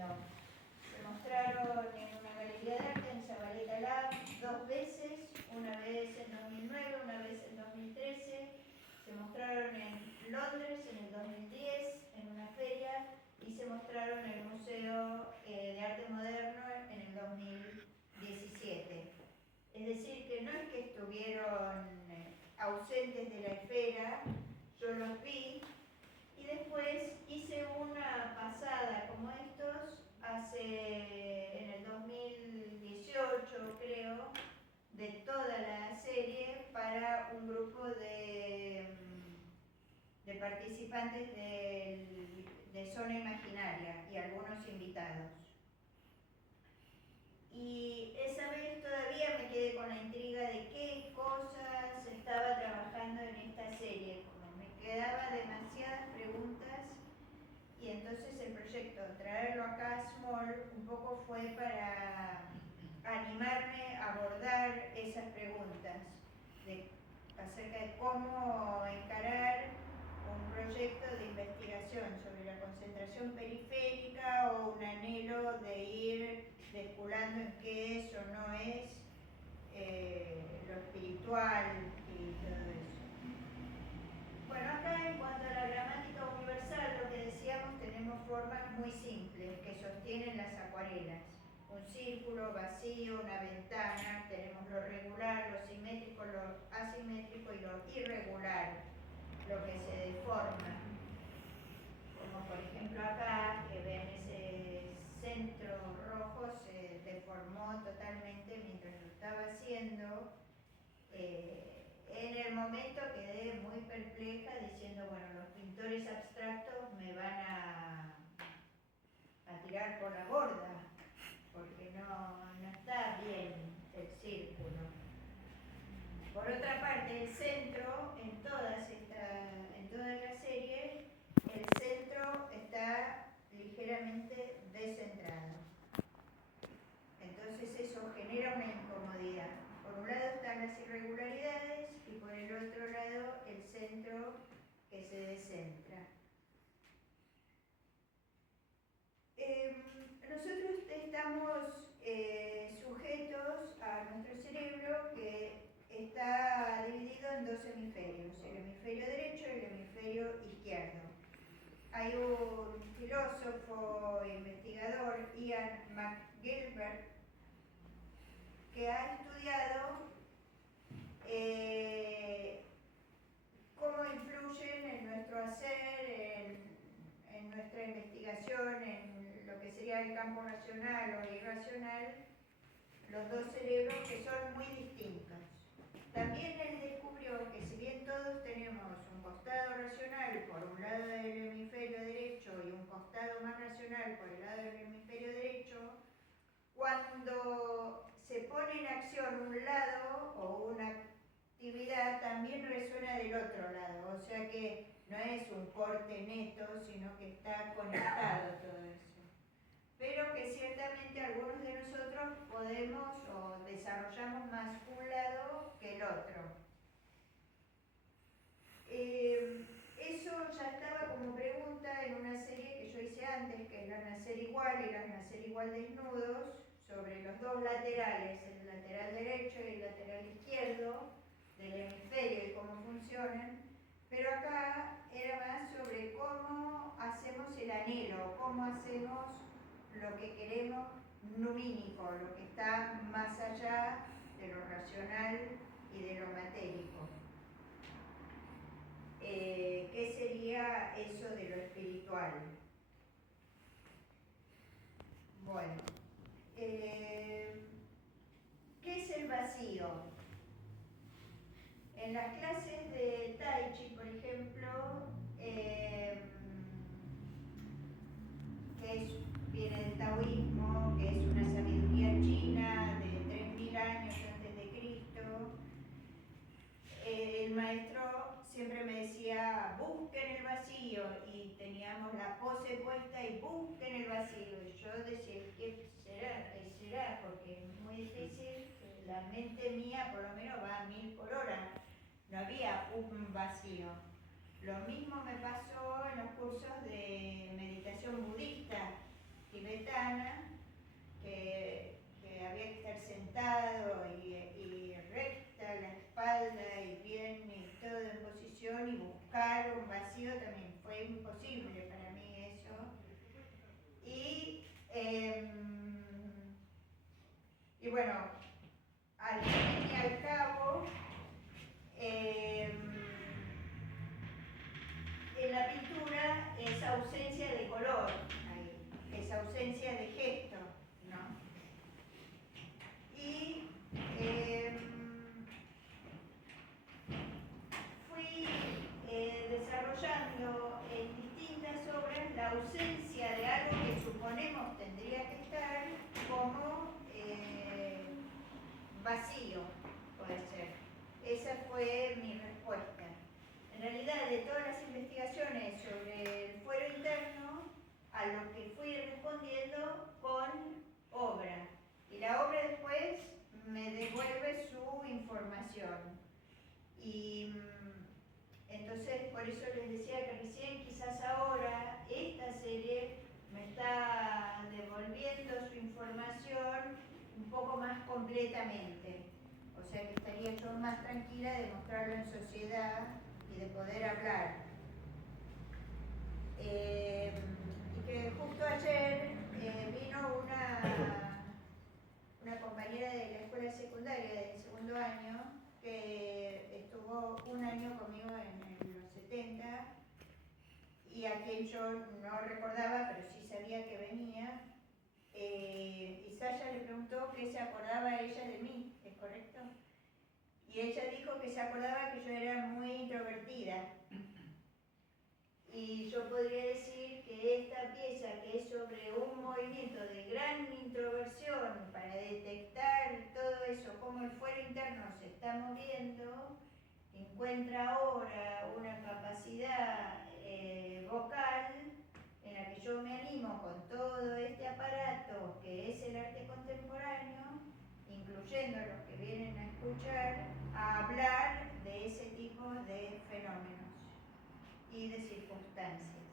haciendo. Se mostraron en una galería de arte en Zabaleta Lab 2 veces, una vez en 2009, una vez en 2013. Se mostraron en Londres en el 2010, en una feria, y se mostraron en el Museo de Arte Moderno en el 2017. Es decir, que no es que estuvieron ausentes de la esfera, yo los vi, y después hice una pasada como estos en el 2018 creo, de toda la serie para un grupo de participantes de Zona Imaginaria y algunos invitados. Y esa vez todavía me quedé con la intriga de qué cosas estaba trabajando en esta serie. Como me quedaban demasiadas preguntas, y entonces el proyecto traerlo acá a Small un poco fue para animarme a abordar esas preguntas acerca de cómo encarar un proyecto de investigación sobre la concentración periférica o un anhelo de ir desculando en qué es o no es lo espiritual y todo eso. Bueno, acá en cuanto a la gramática universal, lo que decíamos, tenemos formas muy simples que sostienen las acuarelas. Un círculo, vacío, una ventana, tenemos lo regular, lo simétrico, lo asimétrico y lo irregular, lo que se deforma. Como por ejemplo acá, que ven ese centro rojo se deformó totalmente mientras lo estaba haciendo. En el momento quedé muy perpleja diciendo, bueno, los pintores abstractos me van a tirar por la borda, porque no está bien el círculo. Por otra parte, el centro, en toda la serie, el centro está ligeramente descentrado. Entonces eso genera una incomodidad. Por un lado están las irregularidades y por el otro lado el centro que se descentra. Nosotros estamos sujetos a nuestro cerebro, que está dividido en 2 hemisferios, el hemisferio derecho y el hemisferio izquierdo. Hay un filósofo e investigador, Ian McGilbert, que ha estudiado cómo influyen en nuestro hacer, en nuestra investigación, en lo que sería el campo racional o irracional, los 2 cerebros, que son muy distintos. También él descubrió que si bien todos tenemos un costado racional por un lado del hemisferio derecho y un costado más racional por el lado del hemisferio derecho, cuando se pone en acción un lado o una actividad, también resuena del otro lado, o sea que no es un corte neto, sino que está conectado todo eso. Pero que ciertamente algunos de nosotros podemos o desarrollamos más un lado que el otro. Eso ya estaba como pregunta en una serie que yo hice antes, que era Nacer Igual, era Nacer Igual Desnudos, sobre los 2 laterales, el lateral derecho y el lateral izquierdo del hemisferio y cómo funcionan. Pero acá era más sobre cómo hacemos el anhelo, cómo hacemos lo que queremos numínico, lo que está más allá de lo racional y de lo matérico. ¿Qué sería eso de lo espiritual? Bueno, ¿qué es el vacío? En las clases de Tai Chi, por ejemplo, viene del taoísmo, que es una sabiduría china de 3000 años antes de Cristo. El maestro siempre me decía, busquen el vacío, y teníamos la pose puesta y busquen el vacío. Y yo decía, ¿qué será? ¿Qué será? Porque es muy difícil, la mente mía por lo menos va a 1000 por hora. No había un vacío. Lo mismo me pasó en los cursos de meditación budista tibetana. la ausencia de algo que suponemos tendría que estar como vacío, puede ser. Esa fue mi respuesta. En realidad, de todas las investigaciones sobre el fuero interno, a lo que fui respondiendo con obra. Y la obra después me devuelve su información. Y entonces, por eso les decía que recién, quizás ahora, esta serie me está devolviendo su información un poco más completamente. O sea que estaría yo más tranquila de mostrarlo en sociedad y de poder hablar. Y que justo ayer vino una compañera de la escuela secundaria del segundo año que estuvo un año conmigo en los 70 y a quien yo no recordaba, pero sí sabía que venía. Y Sasha le preguntó qué se acordaba ella de mí, ¿es correcto? Y ella dijo que se acordaba que yo era muy introvertida. Y yo podría decir que esta pieza, que es sobre un movimiento de gran introversión para detectar todo eso, cómo el fuero interno se está moviendo, encuentra ahora una capacidad vocal en la que yo me animo con todo este aparato que es el arte contemporáneo, incluyendo los que vienen a escuchar, a hablar de ese tipo de fenómenos y de circunstancias.